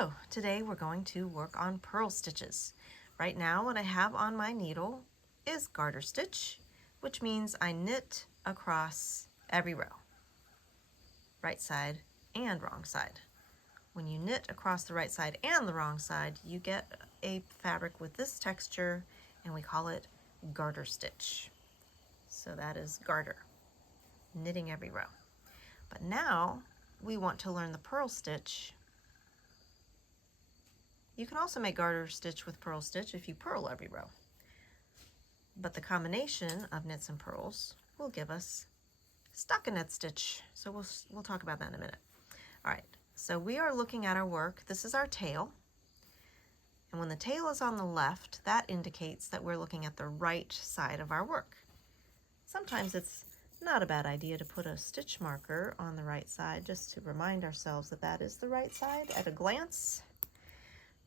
Hello, today we're going to work on purl stitches. Right now what I have on my needle is garter stitch, which means I knit across every row, right side and wrong side. When you knit across the right side and the wrong side, you get a fabric with this texture and we call it garter stitch. So that is garter, knitting every row. But now we want to learn the purl stitch. You can also make garter stitch with purl stitch if you purl every row. But the combination of knits and purls will give us stockinette stitch. So we'll talk about that in a minute. All right, so we are looking at our work. This is our tail. And when the tail is on the left, that indicates that we're looking at the right side of our work. Sometimes it's not a bad idea to put a stitch marker on the right side just to remind ourselves that that is the right side at a glance.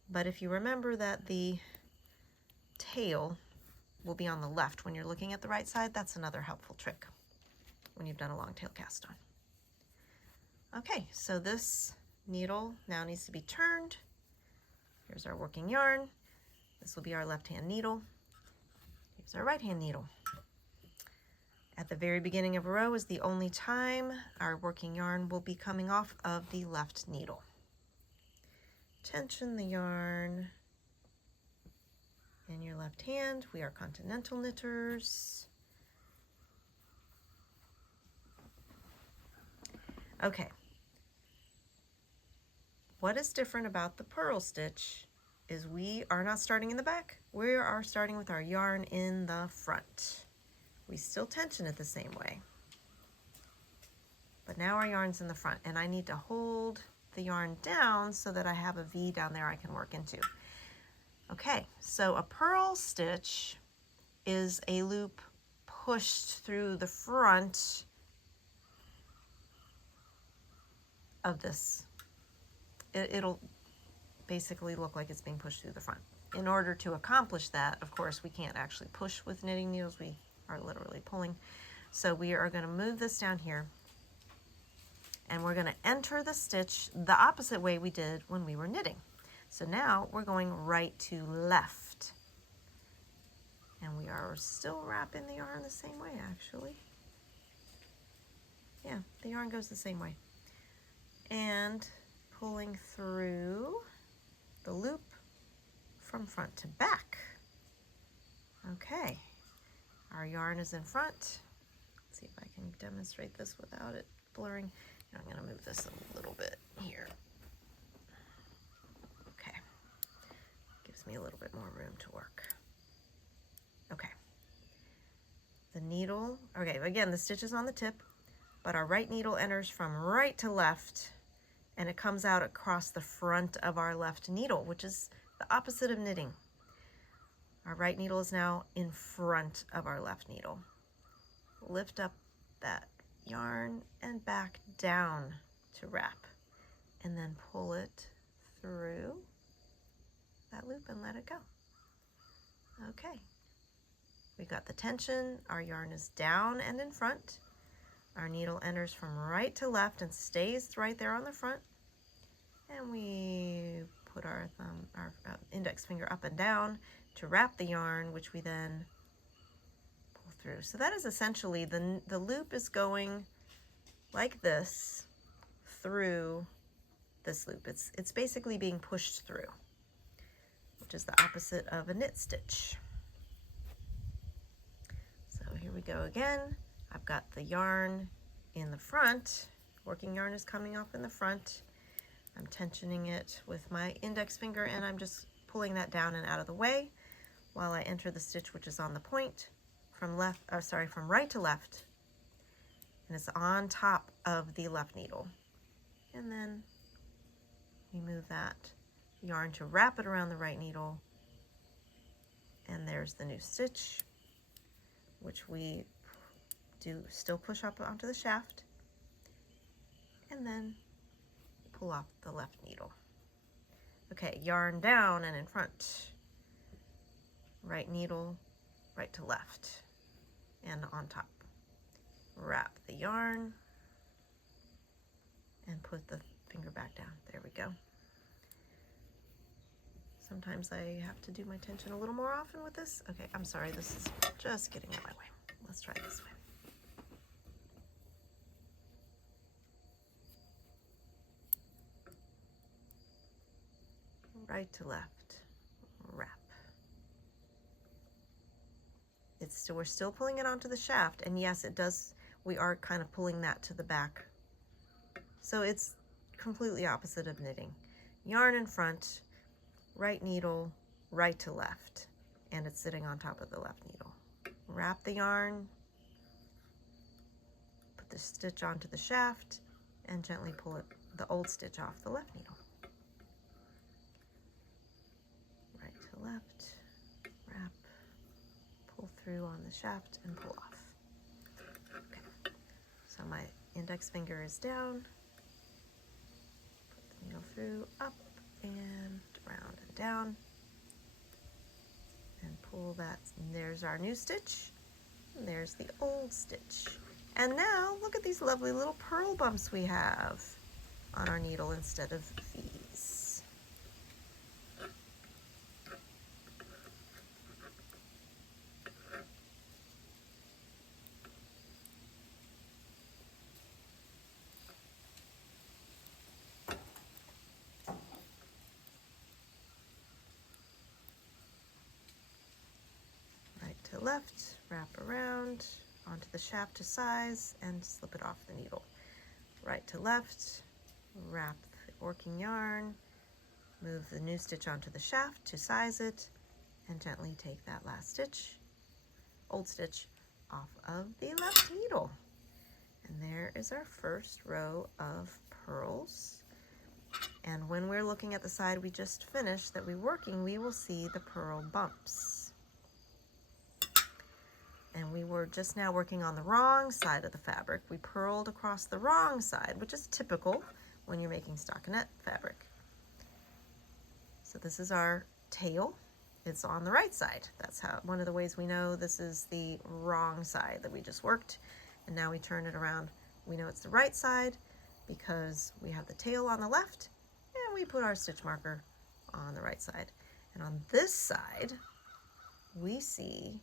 But if you remember that the tail will be on the left when you're looking at the right side, that's another helpful trick when you've done a long tail cast on. Okay, so this needle now needs to be turned. Here's our working yarn. This will be our left-hand needle. Here's our right-hand needle. At the very beginning of a row is the only time our working yarn will be coming off of the left needle. Tension the yarn in your left hand. We are continental knitters. Okay. What is different about the purl stitch is we are not starting in the back. We are starting with our yarn in the front. We still tension it the same way. But now our yarn's in the front and I need to hold the yarn down so that I have a V down there I can work into. Okay, so a purl stitch is a loop pushed through the front of this. It'll basically look like it's being pushed through the front. In order to accomplish that, of course, we can't actually push with knitting needles. We are literally pulling. So we are going to move this down here. And we're going to enter the stitch the opposite way we did when we were knitting. So now we're going right to left. And we are still wrapping the yarn the same way, actually. Yeah, the yarn goes the same way. And pulling through the loop from front to back. Okay, our yarn is in front. Let's see if I can demonstrate this without it blurring. I'm going to move this a little bit here. Okay. Gives me a little bit more room to work. Okay. The needle, okay, again, the stitch is on the tip, but our right needle enters from right to left, and it comes out across the front of our left needle, which is the opposite of knitting. Our right needle is now in front of our left needle. Lift up that yarn and back down to wrap, and then pull it through that loop and let it go. Okay, we've got the tension. Our yarn is down and in front. Our needle enters from right to left and stays right there on the front, and we put our index finger up and down to wrap the yarn, which we then through. So that is essentially the loop is going like this through this loop. It's basically being pushed through, which is the opposite of a knit stitch. So here we go again. I've got the yarn in the front. Working yarn is coming off in the front. I'm tensioning it with my index finger and I'm just pulling that down and out of the way while I enter the stitch, which is on the point. From right to left, and it's on top of the left needle. And then we move that yarn to wrap it around the right needle, and there's the new stitch, which we do still push up onto the shaft, and then pull off the left needle. Okay, yarn down and in front, right needle, right to left, and on top. Wrap the yarn and put the finger back down. There we go. Sometimes I have to do my tension a little more often with this. Okay, I'm sorry, this is just getting in my way. Let's try this way. Right to left, wrap. We're still pulling it onto the shaft, and yes, it does, we are kind of pulling that to the back. So it's completely opposite of knitting. Yarn in front, right needle, right to left, and it's sitting on top of the left needle. Wrap the yarn, put the stitch onto the shaft, and gently pull the old stitch off the left needle. Right to left, wrap, pull through on the shaft, and pull off. Okay, so my index finger is down, put the needle through, up and round and down, and pull that, and there's our new stitch, and there's the old stitch. And now look at these lovely little purl bumps we have on our needle instead of these. Right to left, wrap around onto the shaft to size and slip it off the needle. Right to left, wrap the working yarn, move the new stitch onto the shaft to size it, and gently take that last stitch, old stitch, off of the left needle. And there is our first row of purls. And when we're looking at the side we just finished that we're working, we will see the purl bumps. And we were just now working on the wrong side of the fabric. We purled across the wrong side, which is typical when you're making stockinette fabric. So this is our tail. It's on the right side. That's how, one of the ways we know this is the wrong side that we just worked. And now we turn it around. We know it's the right side because we have the tail on the left and we put our stitch marker on the right side. And on this side, we see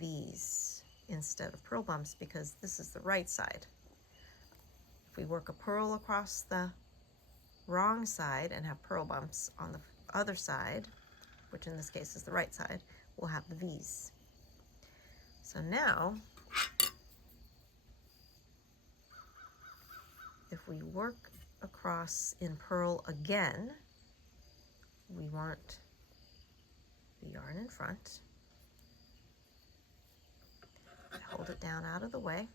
these instead of purl bumps because this is the right side. If we work a purl across the wrong side and have purl bumps on the other side, which in this case is the right side, we'll have the V's. So now, if we work across in purl again, we want the yarn in front. Hold it down out of the way.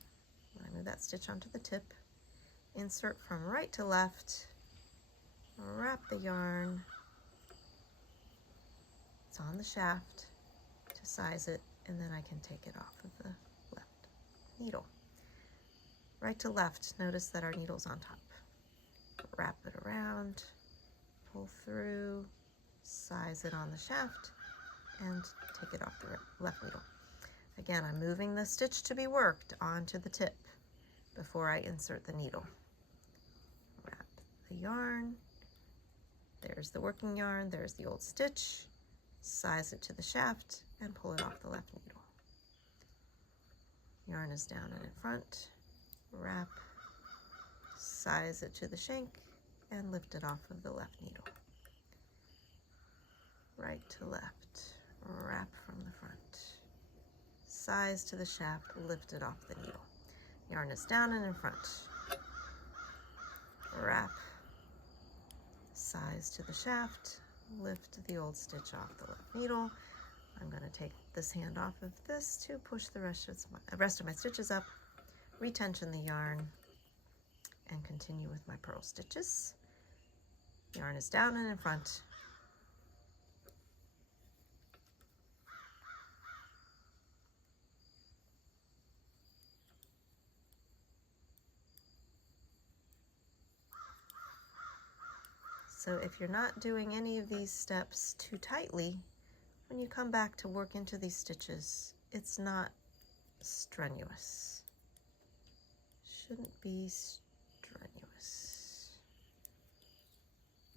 When I move that stitch onto the tip, insert from right to left, wrap the yarn, it's on the shaft to size it, and then I can take it off of the left needle. Right to left, notice that our needle's on top. Wrap it around, pull through, size it on the shaft, and take it off the left needle. Again, I'm moving the stitch to be worked onto the tip before I insert the needle. Wrap the yarn. There's the working yarn, there's the old stitch. Size it to the shaft and pull it off the left needle. Yarn is down and in front. Wrap, size it to the shank, and lift it off of the left needle. Right to left, wrap from the front. Size to the shaft, lift it off the needle. Yarn is down and in front. Wrap, size to the shaft, lift the old stitch off the left needle. I'm going to take this hand off of this to push the rest of my stitches up, retension the yarn, and continue with my purl stitches. Yarn is down and in front. So if you're not doing any of these steps too tightly, when you come back to work into these stitches, it's not strenuous. Shouldn't be strenuous.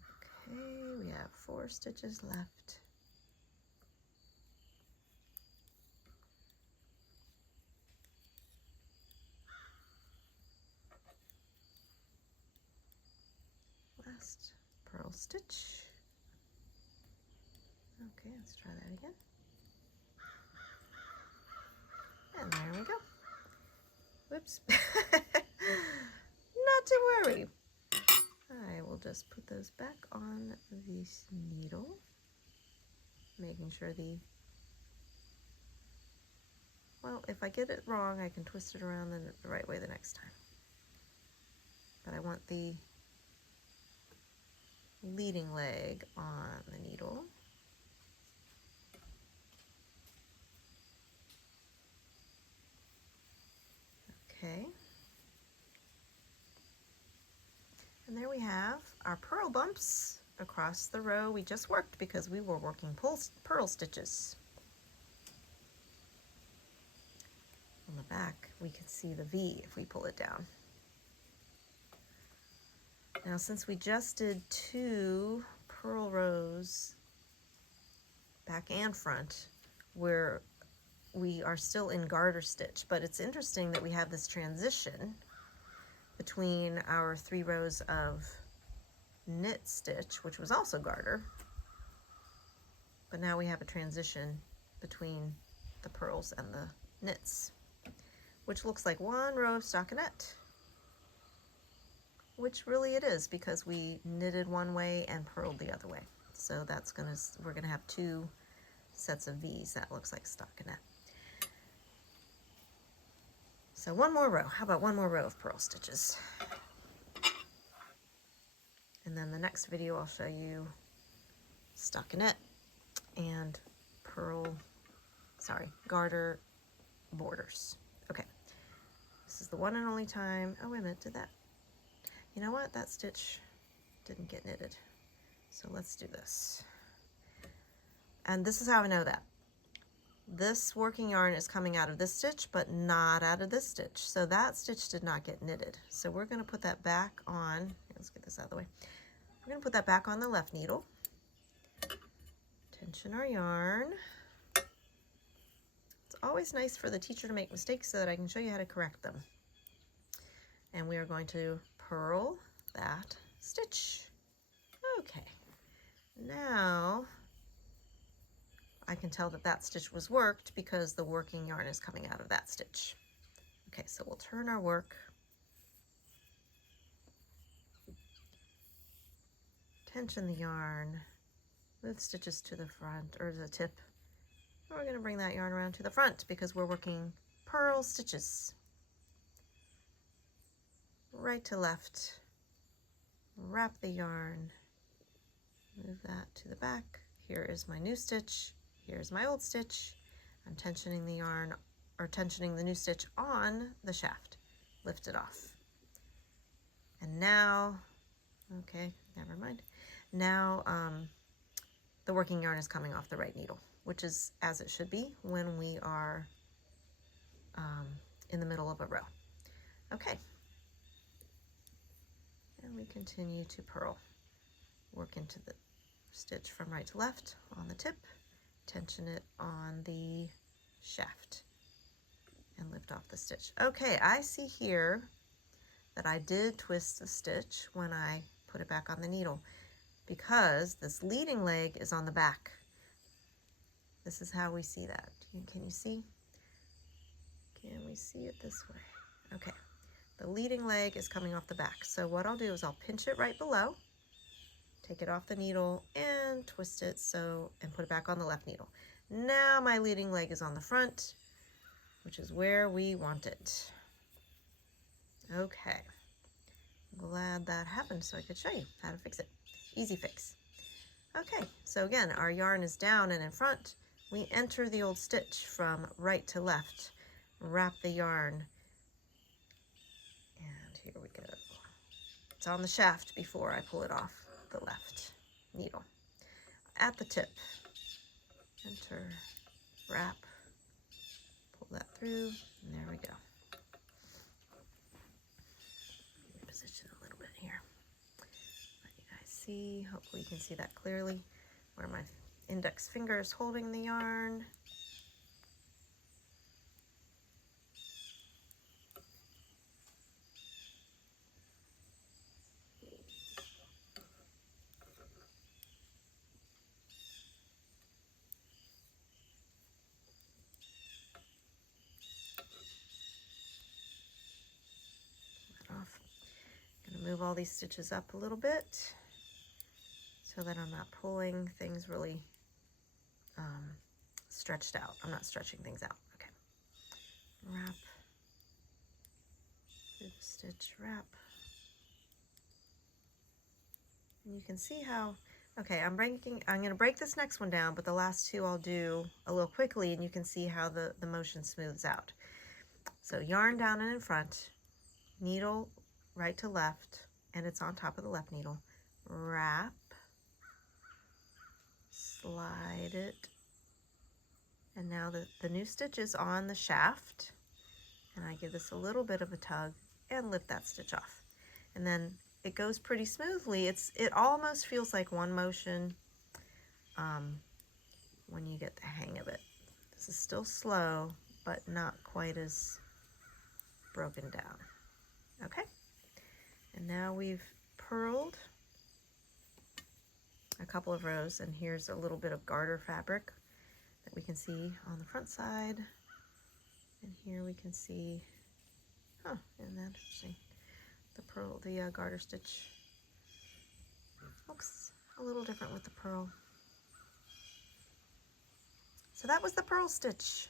Okay, we have have 4 stitches left. Last purl stitch. Okay, let's try that again. And there we go. Whoops. Not to worry. I will just put those back on this needle, making sure well, if I get it wrong, I can twist it around the right way the next time. But I want the leading leg on the needle. Okay. And there we have our purl bumps across the row we just worked because we were working purl stitches. On the back, we can see the V if we pull it down. Now, since we just did 2 purl rows, back and front, we are still in garter stitch, but it's interesting that we have this transition between our 3 rows of knit stitch, which was also garter, but now we have a transition between the purls and the knits, which looks like 1 row of stockinette, which really it is because we knitted one way and purled the other way. So we're gonna have 2 sets of V's. That looks like stockinette. So 1 more row. How about 1 more row of purl stitches? And then the next video I'll show you stockinette and garter borders. Okay, this is the one and only time. Oh, wait a minute, you know what? That stitch didn't get knitted. So let's do this. And this is how I know that. This working yarn is coming out of this stitch, but not out of this stitch. So that stitch did not get knitted. So we're going to put that back on. Let's get this out of the way. We're going to put that back on the left needle. Tension our yarn. It's always nice for the teacher to make mistakes so that I can show you how to correct them. And we are going to purl that stitch. Okay. Now I can tell that that stitch was worked because the working yarn is coming out of that stitch. Okay, so we'll turn our work. Tension the yarn, move stitches to the front or the tip. And we're going to bring that yarn around to the front because we're working purl stitches. Right to left, wrap the yarn, move that to the back. Here is my new stitch. Here's my old stitch. I'm tensioning the yarn or tensioning the new stitch on the shaft. Lift it off. And now, okay, never mind. Now the working yarn is coming off the right needle, which is as it should be when we are in the middle of a row. Okay. And we continue to purl. Work into the stitch from right to left on the tip, tension it on the shaft, and lift off the stitch. Okay, I see here that I did twist the stitch when I put it back on the needle because this leading leg is on the back. This is how we see that. Can you see? Can we see it this way? Okay, the leading leg is coming off the back. So what I'll do is I'll pinch it right below, take it off the needle and twist it and put it back on the left needle. Now my leading leg is on the front, which is where we want it. Okay, glad that happened so I could show you how to fix it. Easy fix. Okay, so again, our yarn is down and in front. We enter the old stitch from right to left, wrap the yarn, and here we go. It's on the shaft before I pull it off the left needle. At the tip, enter, wrap, pull that through, and there we go. Position a little bit here, let you guys see, hopefully you can see that clearly, where my index finger is holding the yarn. Off. I'm going to move all these stitches up a little bit so that I'm not pulling things really stretched out. I'm not stretching things out. Okay. Wrap. Stitch, wrap. And you can see how, okay, I'm going to break this next one down, but the last two I'll do a little quickly, and you can see how the motion smooths out. So yarn down and in front, needle right to left, and it's on top of the left needle. Wrap, slide it, and now the new stitch is on the shaft, and I give this a little bit of a tug and lift that stitch off. And then it goes pretty smoothly. It almost feels like one motion when you get the hang of it. This is still slow, but not quite as broken down. Okay, and now we've purled a couple of rows, and here's a little bit of garter fabric that we can see on the front side, and here we can see, isn't that interesting? The garter stitch looks a little different with the purl. So that was the purl stitch.